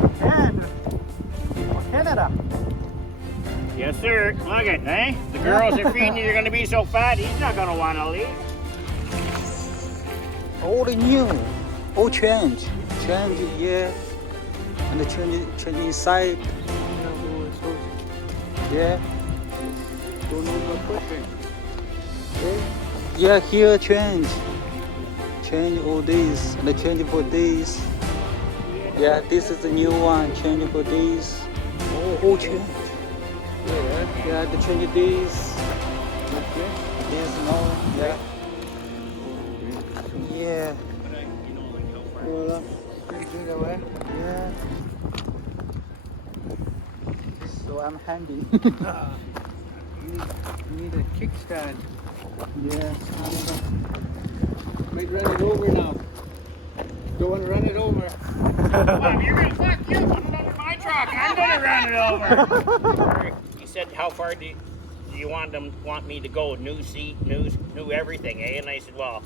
Japan and Canada. Yes, sir. Look it, eh? The girls are feeding you. You're gonna be so fat. He's not gonna want to leave. All new, all change, yeah, and the change inside. Yeah. Don't know what question. Okay. Yeah, here change all this and change for this. Yeah, this is the new one. Change for this. All change. Yeah, the change this. Okay. This no. Yeah. Yeah. Voilà. Yeah. So I'm handy. You need a kickstand. Yeah. Might run it over now. Don't want to run it over. Mom, you're gonna fuck you. Put it under my truck. I'm gonna run it over. He said, "How far do you want me to go? New seat, new everything, eh?" And I said, "Well,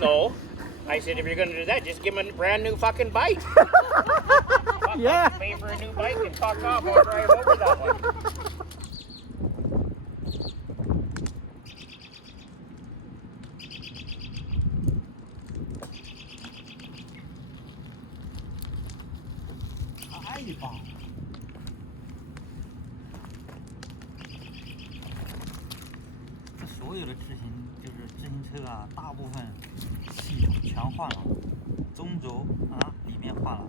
no." I said, "If you're gonna do that, just give him a brand new fucking bike." Yeah. Pay for a new bike and fuck off. I'll drive over that one. 太棒了！这所有的自行车啊，大部分系统全换了，中轴啊里面换了，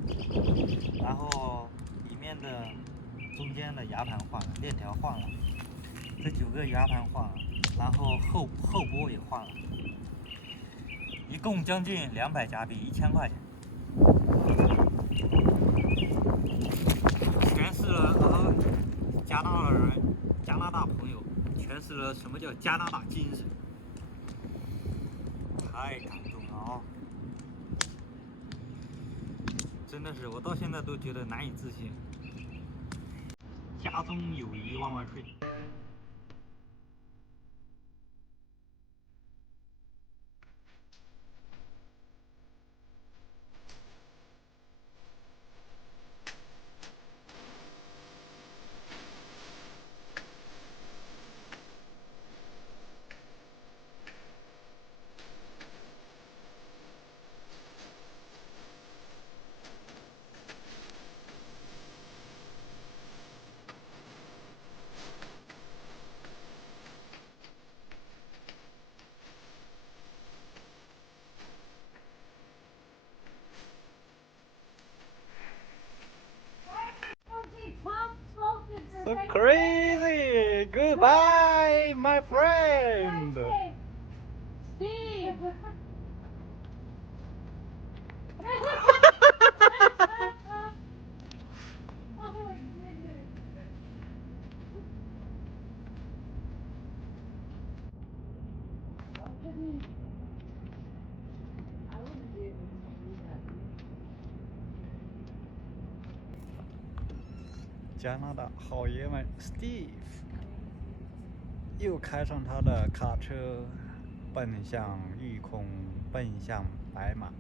然后里面的中间的牙盘换了，链条换了，这9个牙盘换了，然后后拨也换了，一共将近200加币，1000块钱。 诠释了加拿大朋友诠释了什么叫加拿大精神，太感动了啊！真的是，我到现在都觉得难以置信。家中有仪万万岁。 So crazy! Goodbye, my friend! Steve! 加拿大好爷们 Steve 又开上他的卡车，奔向玉空，奔向白马。